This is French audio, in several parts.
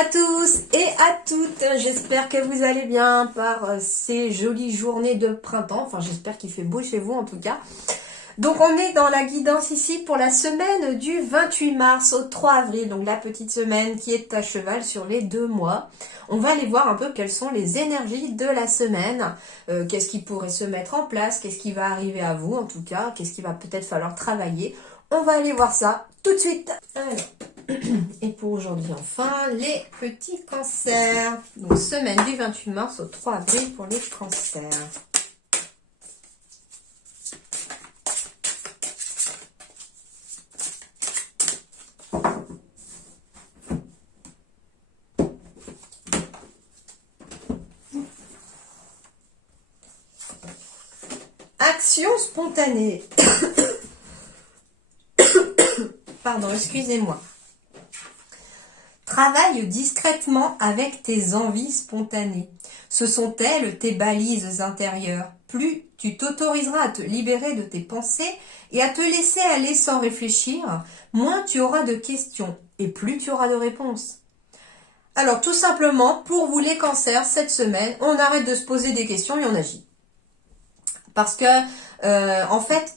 à tous et à toutes, j'espère que vous allez bien par ces jolies journées de printemps, enfin j'espère qu'il fait beau chez vous en tout cas. Donc on est dans la guidance ici pour la semaine du 28 mars au 3 avril, donc la petite semaine qui est à cheval sur les 2 mois. On va aller voir un peu quelles sont les énergies de la semaine, qu'est-ce qui pourrait se mettre en place, qu'est-ce qui va arriver à vous en tout cas, qu'est-ce qui va peut-être falloir travailler. On va aller voir ça tout de suite. Alors. Et pour aujourd'hui enfin, les petits cancers. Donc semaine du 28 mars au 3 avril pour les cancers. Action spontanée. Pardon, excusez-moi. Travaille discrètement avec tes envies spontanées. Ce sont elles tes balises intérieures. Plus tu t'autoriseras à te libérer de tes pensées et à te laisser aller sans réfléchir, moins tu auras de questions et plus tu auras de réponses. Alors tout simplement, pour vous les cancers, cette semaine, on arrête de se poser des questions et on agit. Parce que, en fait,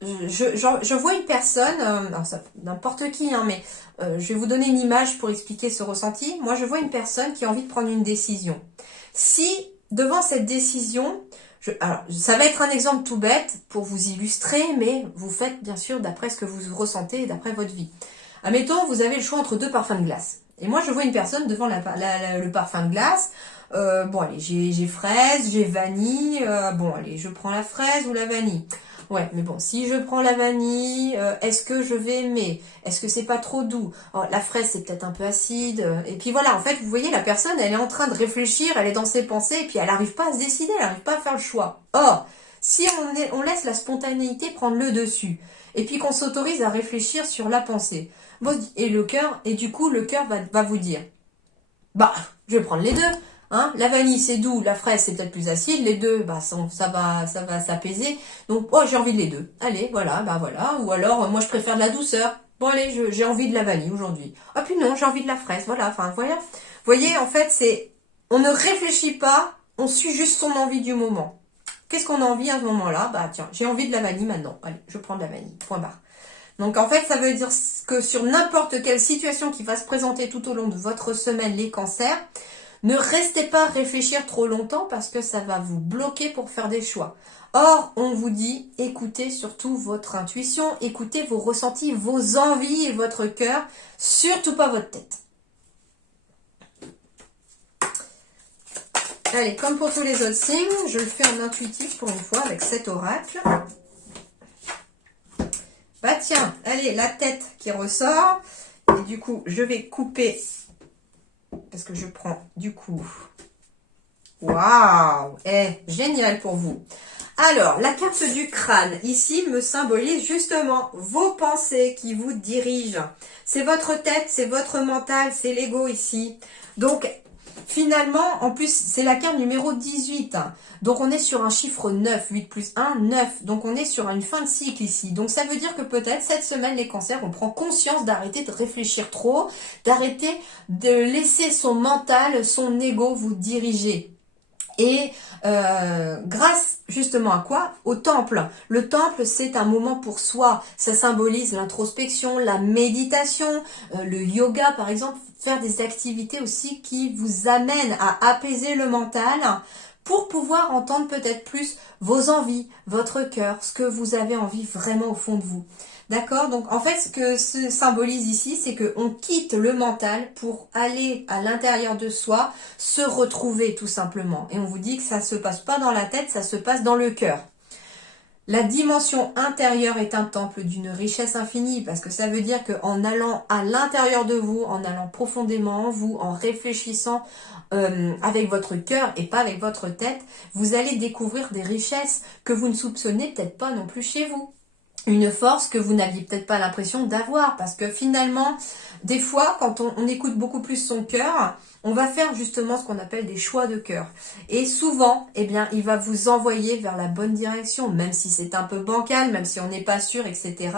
je vois une personne, alors ça, n'importe qui, hein, mais je vais vous donner une image pour expliquer ce ressenti. Moi, je vois une personne qui a envie de prendre une décision. Si, devant cette décision, alors ça va être un exemple tout bête pour vous illustrer, mais vous faites bien sûr d'après ce que vous ressentez et d'après votre vie. Admettons, vous avez le choix entre deux parfums de glace. Et moi, je vois une personne devant le parfum de glace. Bon, allez, j'ai fraise, j'ai vanille. Bon, allez, je prends la fraise ou la vanille. Ouais, mais bon, si je prends la vanille, est-ce que je vais aimer? Est-ce que c'est pas trop doux? La fraise, c'est peut-être un peu acide. Et puis voilà, en fait, vous voyez, la personne, elle est en train de réfléchir, elle est dans ses pensées, et puis elle n'arrive pas à se décider, elle n'arrive pas à faire le choix. Or, si on laisse la spontanéité prendre le dessus, et puis qu'on s'autorise à réfléchir sur la pensée, bon, et du coup, le cœur va vous dire, bah, je vais prendre les deux. Hein, la vanille c'est doux, la fraise c'est peut-être plus acide, les deux bah ça va s'apaiser. Donc oh j'ai envie de les deux. Allez, voilà, bah voilà. Ou alors moi je préfère de la douceur. Bon allez, j'ai envie de la vanille aujourd'hui. Ah puis non, j'ai envie de la fraise. Voilà, enfin voilà. Vous voyez, en fait, on ne réfléchit pas, on suit juste son envie du moment. Qu'est-ce qu'on a envie à ce moment-là? Bah tiens, j'ai envie de la vanille maintenant. Allez, je prends de la vanille. Point barre. Donc en fait, ça veut dire que sur n'importe quelle situation qui va se présenter tout au long de votre semaine, les cancers, ne restez pas à réfléchir trop longtemps parce que ça va vous bloquer pour faire des choix. Or, on vous dit, écoutez surtout votre intuition, écoutez vos ressentis, vos envies et votre cœur, surtout pas votre tête. Allez, comme pour tous les autres signes, je le fais en intuitif pour une fois avec cet oracle. Bah tiens, allez, la tête qui ressort. Et du coup, je vais couper parce que je prends du coup. Waouh! Génial pour vous. Alors, la carte du crâne, ici, me symbolise justement vos pensées qui vous dirigent. C'est votre tête, c'est votre mental, c'est l'ego ici. Donc, finalement, en plus, c'est la carte numéro 18. Donc, on est sur un chiffre 9. 8 plus 1, 9. Donc, on est sur une fin de cycle ici. Donc, ça veut dire que peut-être, cette semaine, les cancers, on prend conscience d'arrêter de réfléchir trop, d'arrêter de laisser son mental, son ego vous diriger. Et grâce justement à quoi? Au temple. Le temple, c'est un moment pour soi. Ça symbolise l'introspection, la méditation, le yoga par exemple. Faire des activités aussi qui vous amènent à apaiser le mental pour pouvoir entendre peut-être plus vos envies, votre cœur, ce que vous avez envie vraiment au fond de vous. D'accord? Donc en fait, ce que se symbolise ici, c'est qu'on quitte le mental pour aller à l'intérieur de soi, se retrouver tout simplement. Et on vous dit que ça se passe pas dans la tête, ça se passe dans le cœur. La dimension intérieure est un temple d'une richesse infinie parce que ça veut dire qu'en allant à l'intérieur de vous, en allant profondément en vous, en réfléchissant avec votre cœur et pas avec votre tête, vous allez découvrir des richesses que vous ne soupçonnez peut-être pas non plus chez vous. Une force que vous n'aviez peut-être pas l'impression d'avoir parce que finalement, des fois, quand on écoute beaucoup plus son cœur, on va faire justement ce qu'on appelle des choix de cœur. Et souvent, eh bien, il va vous envoyer vers la bonne direction, même si c'est un peu bancal, même si on n'est pas sûr, etc.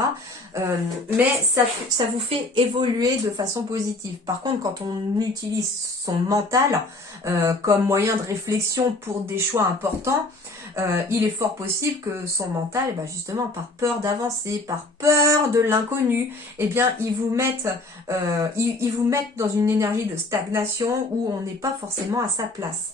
Mais ça vous fait évoluer de façon positive. Par contre, quand on utilise son mental comme moyen de réflexion pour des choix importants, il est fort possible que son mental, justement, par peur d'avancer, par peur de l'inconnu, eh bien, ils vous mettent dans une énergie de stagnation où on n'est pas forcément à sa place.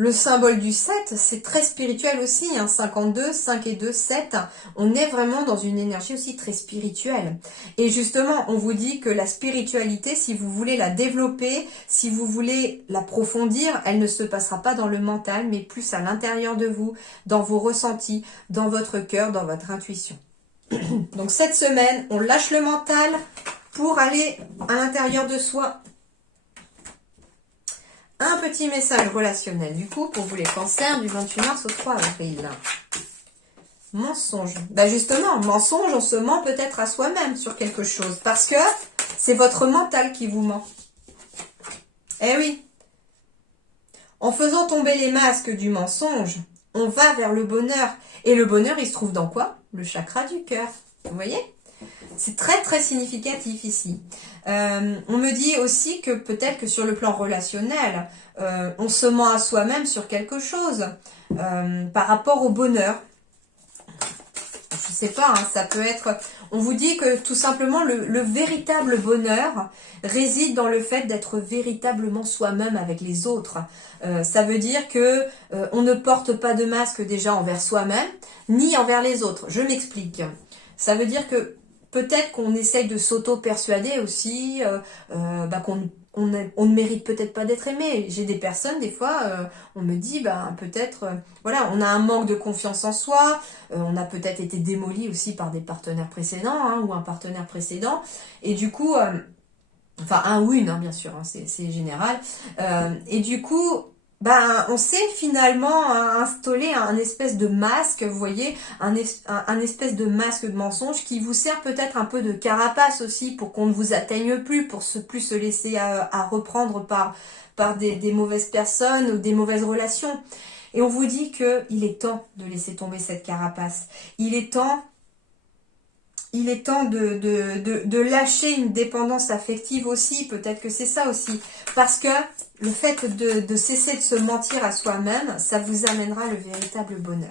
Le symbole du 7, c'est très spirituel aussi, 52, 5 et 2, 7. On est vraiment dans une énergie aussi très spirituelle. Et justement, on vous dit que la spiritualité, si vous voulez la développer, si vous voulez l'approfondir, elle ne se passera pas dans le mental, mais plus à l'intérieur de vous, dans vos ressentis, dans votre cœur, dans votre intuition. Donc cette semaine, on lâche le mental pour aller à l'intérieur de soi. Un petit message relationnel du coup pour vous les cancers du 28 mars au 3 avril. Mensonge. Justement, mensonge, on se ment peut-être à soi-même sur quelque chose parce que c'est votre mental qui vous ment. Eh oui. En faisant tomber les masques du mensonge, on va vers le bonheur. Et le bonheur, il se trouve dans quoi? Le chakra du cœur. Vous voyez? C'est très très significatif ici. On me dit aussi que peut-être que sur le plan relationnel, on se ment à soi-même sur quelque chose par rapport au bonheur. Je sais pas, ça peut être... On vous dit que tout simplement le véritable bonheur réside dans le fait d'être véritablement soi-même avec les autres. Ça veut dire que on ne porte pas de masque déjà envers soi-même, ni envers les autres. Je m'explique. Ça veut dire que peut-être qu'on essaye de s'auto-persuader aussi, qu'on ne mérite peut-être pas d'être aimé. J'ai des personnes, des fois, on me dit, peut-être, voilà, on a un manque de confiance en soi, on a peut-être été démoli aussi par des partenaires précédents, ou un partenaire précédent, et du coup, enfin un ou une, bien sûr, c'est général, et du coup, on s'est finalement installé un espèce de masque, vous voyez, un espèce de masque de mensonge qui vous sert peut-être un peu de carapace aussi pour qu'on ne vous atteigne plus, pour plus se laisser à reprendre par des mauvaises personnes ou des mauvaises relations. Et on vous dit qu'il est temps de laisser tomber cette carapace. Il est temps de lâcher une dépendance affective aussi, peut-être que c'est ça aussi. Parce que le fait de cesser de se mentir à soi-même, ça vous amènera le véritable bonheur.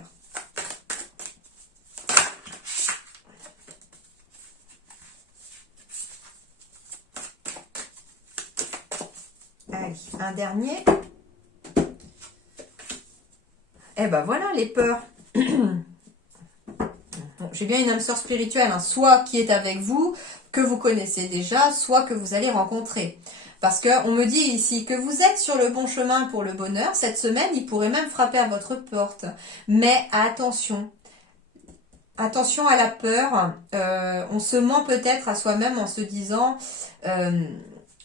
Allez, un dernier. Eh ben voilà les peurs. Bon, j'ai bien une âme sœur spirituelle, soit qui est avec vous, que vous connaissez déjà, soit que vous allez rencontrer. Parce qu'on me dit ici que vous êtes sur le bon chemin pour le bonheur. Cette semaine, il pourrait même frapper à votre porte. Mais attention. Attention à la peur. On se ment peut-être à soi-même en se disant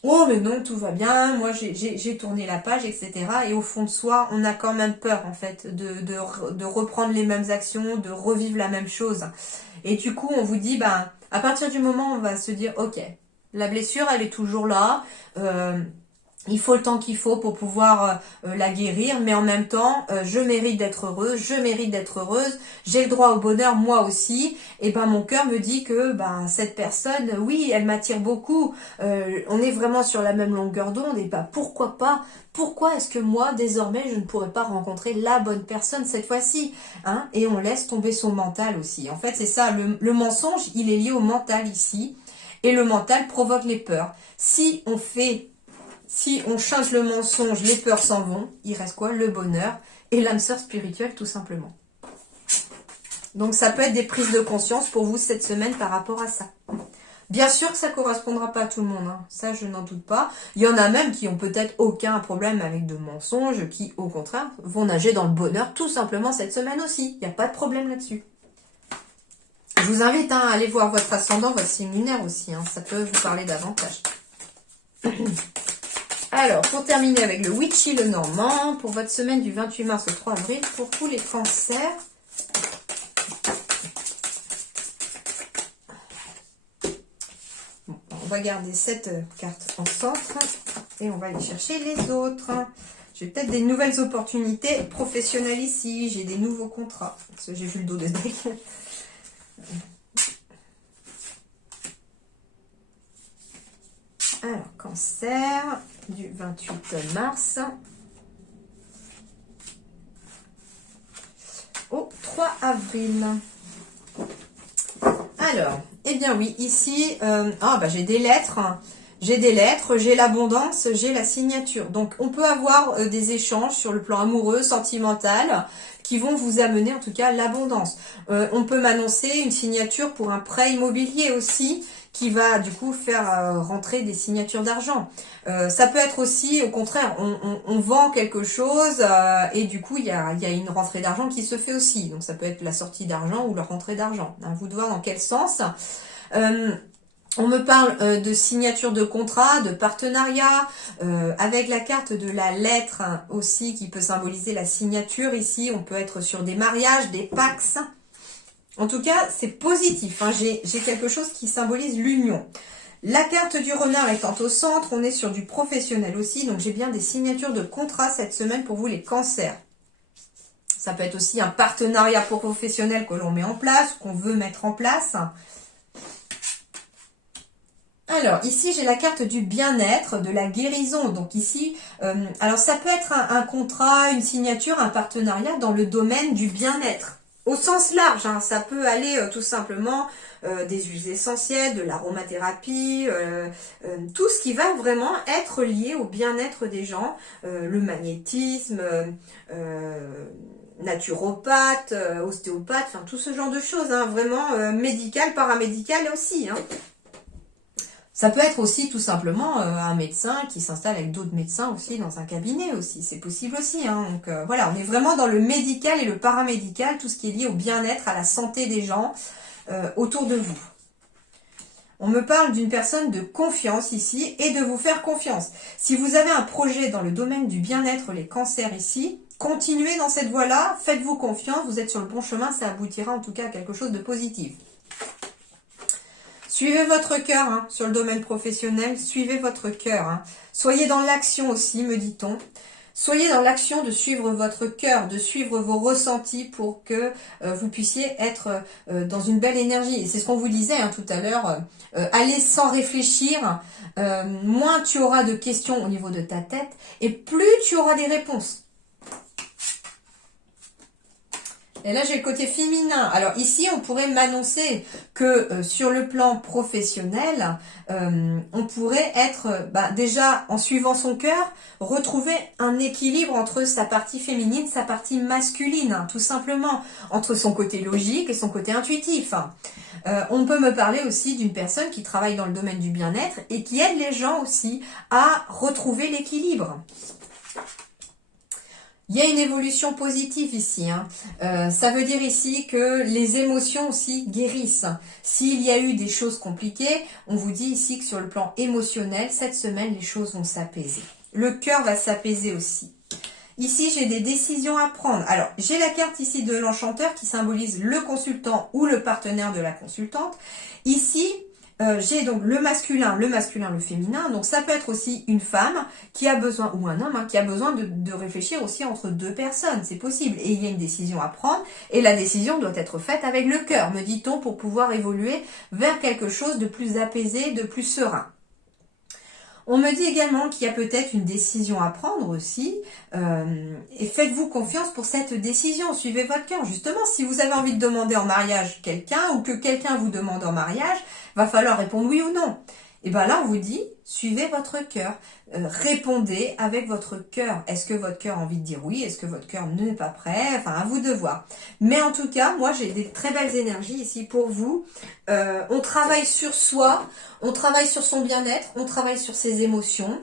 oh mais non, tout va bien, moi j'ai tourné la page, etc. Et au fond de soi, on a quand même peur en fait de reprendre les mêmes actions, de revivre la même chose. Et du coup, on vous dit, à partir du moment où on va se dire, ok, la blessure, elle est toujours là, il faut le temps qu'il faut pour pouvoir la guérir, mais en même temps, je mérite d'être heureuse, j'ai le droit au bonheur moi aussi, et mon cœur me dit que cette personne, oui, elle m'attire beaucoup, on est vraiment sur la même longueur d'onde, et pourquoi pas, pourquoi est-ce que moi, désormais, je ne pourrais pas rencontrer la bonne personne cette fois-ci, et on laisse tomber son mental aussi. En fait, c'est ça, le mensonge, il est lié au mental ici, et le mental provoque les peurs. Si on chante le mensonge, les peurs s'en vont, il reste quoi? Le bonheur et l'âme sœur spirituelle tout simplement. Donc ça peut être des prises de conscience pour vous cette semaine par rapport à ça. Bien sûr que ça ne correspondra pas à tout le monde, ça je n'en doute pas. Il y en a même qui ont peut-être aucun problème avec de mensonges, qui au contraire vont nager dans le bonheur tout simplement cette semaine aussi. Il n'y a pas de problème là-dessus. Je vous invite à aller voir votre ascendant, votre signe lunaire aussi, ça peut vous parler davantage. Alors, pour terminer avec le Witchy le Normand, pour votre semaine du 28 mars au 3 avril, pour tous les cancers. Bon, on va garder cette carte en centre et on va aller chercher les autres. J'ai peut-être des nouvelles opportunités professionnelles ici. J'ai des nouveaux contrats. Parce que j'ai vu le dos de deck. Alors, Cancer, du 28 mars au 3 avril. Alors, eh bien oui, ici, j'ai des lettres. J'ai l'abondance, j'ai la signature. Donc, on peut avoir des échanges sur le plan amoureux, sentimental, qui vont vous amener en tout cas l'abondance. On peut m'annoncer une signature pour un prêt immobilier aussi, qui va du coup faire rentrer des signatures d'argent. Ça peut être aussi, au contraire, on vend quelque chose et du coup, il y a une rentrée d'argent qui se fait aussi. Donc, ça peut être la sortie d'argent ou la rentrée d'argent. À vous de voir dans quel sens. On me parle de signature de contrat, de partenariat, avec la carte de la lettre aussi qui peut symboliser la signature. Ici, on peut être sur des mariages, des pax. En tout cas, c'est positif. J'ai quelque chose qui symbolise l'union. La carte du renard étant au centre, on est sur du professionnel aussi. Donc, j'ai bien des signatures de contrat cette semaine pour vous les cancers. Ça peut être aussi un partenariat professionnel que l'on met en place, qu'on veut mettre en place. Alors, ici, j'ai la carte du bien-être, de la guérison. Donc ici, alors ça peut être un contrat, une signature, un partenariat dans le domaine du bien-être. Au sens large, ça peut aller tout simplement des huiles essentielles, de l'aromathérapie, tout ce qui va vraiment être lié au bien-être des gens, le magnétisme, naturopathe, ostéopathe, enfin tout ce genre de choses, vraiment médical, paramédical aussi. Ça peut être aussi tout simplement un médecin qui s'installe avec d'autres médecins aussi dans un cabinet aussi. C'est possible aussi. Donc voilà, on est vraiment dans le médical et le paramédical, tout ce qui est lié au bien-être, à la santé des gens autour de vous. On me parle d'une personne de confiance ici et de vous faire confiance. Si vous avez un projet dans le domaine du bien-être, les cancers ici, continuez dans cette voie-là, faites-vous confiance, vous êtes sur le bon chemin, ça aboutira en tout cas à quelque chose de positif. Suivez votre cœur sur le domaine professionnel, suivez votre cœur. Soyez dans l'action aussi, me dit-on. Soyez dans l'action de suivre votre cœur, de suivre vos ressentis pour que vous puissiez être dans une belle énergie. Et c'est ce qu'on vous disait tout à l'heure, allez sans réfléchir, moins tu auras de questions au niveau de ta tête et plus tu auras des réponses. Et là, j'ai le côté féminin. Alors ici, on pourrait m'annoncer que sur le plan professionnel, on pourrait être déjà en suivant son cœur, retrouver un équilibre entre sa partie féminine, sa partie masculine, tout simplement, entre son côté logique et son côté intuitif. On peut me parler aussi d'une personne qui travaille dans le domaine du bien-être et qui aide les gens aussi à retrouver l'équilibre. Il y a une évolution positive ici. Ça veut dire ici que les émotions aussi guérissent. S'il y a eu des choses compliquées, on vous dit ici que sur le plan émotionnel, cette semaine, les choses vont s'apaiser. Le cœur va s'apaiser aussi. Ici, j'ai des décisions à prendre. Alors, j'ai la carte ici de l'enchanteur qui symbolise le consultant ou le partenaire de la consultante. Ici, j'ai donc le masculin, le féminin. Donc, ça peut être aussi une femme qui a besoin, ou un homme, qui a besoin de réfléchir aussi entre deux personnes. C'est possible. Et il y a une décision à prendre. Et la décision doit être faite avec le cœur, me dit-on, pour pouvoir évoluer vers quelque chose de plus apaisé, de plus serein. On me dit également qu'il y a peut-être une décision à prendre aussi, et faites-vous confiance pour cette décision, suivez votre cœur. Justement, si vous avez envie de demander en mariage quelqu'un, ou que quelqu'un vous demande en mariage, va falloir répondre oui ou non. Et bien là, on vous dit, suivez votre cœur, répondez avec votre cœur. Est-ce que votre cœur a envie de dire oui? Est-ce que votre cœur n'est pas prêt? Enfin, à vous de voir. Mais en tout cas, moi, j'ai des très belles énergies ici pour vous. On travaille sur soi, on travaille sur son bien-être, on travaille sur ses émotions.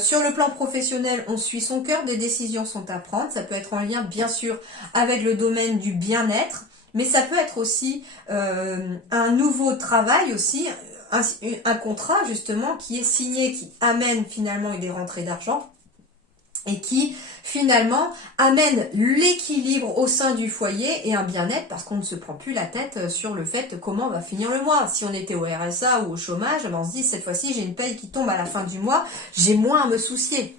Sur le plan professionnel, on suit son cœur, des décisions sont à prendre. Ça peut être en lien, bien sûr, avec le domaine du bien-être. Mais ça peut être aussi un nouveau travail aussi, un contrat justement qui est signé, qui amène finalement des rentrées d'argent. et qui finalement amène l'équilibre au sein du foyer et un bien-être parce qu'on ne se prend plus la tête sur le fait de comment on va finir le mois. Si on était au RSA ou au chômage, on se dit cette fois-ci j'ai une paye qui tombe à la fin du mois, j'ai moins à me soucier.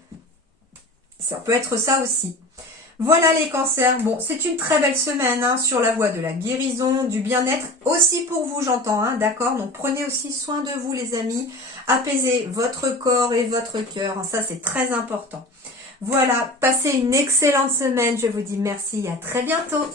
Ça peut être ça aussi. Voilà les cancers. Bon, c'est une très belle semaine hein, sur la voie de la guérison, du bien-être. Aussi pour vous, j'entends, hein, d'accord? Donc prenez aussi soin de vous les amis. Apaisez votre corps et votre cœur. Ça, c'est très important. Voilà, passez une excellente semaine. Je vous dis merci et à très bientôt.